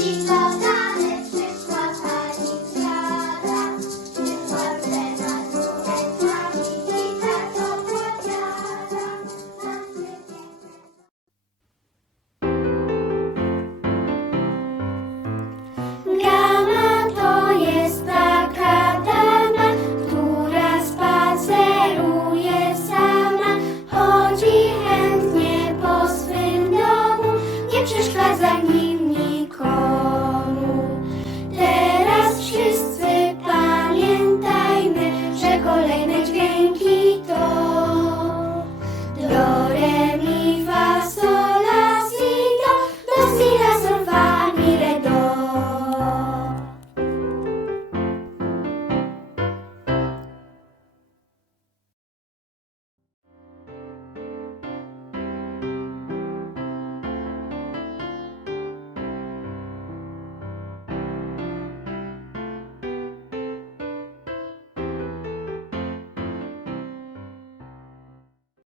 she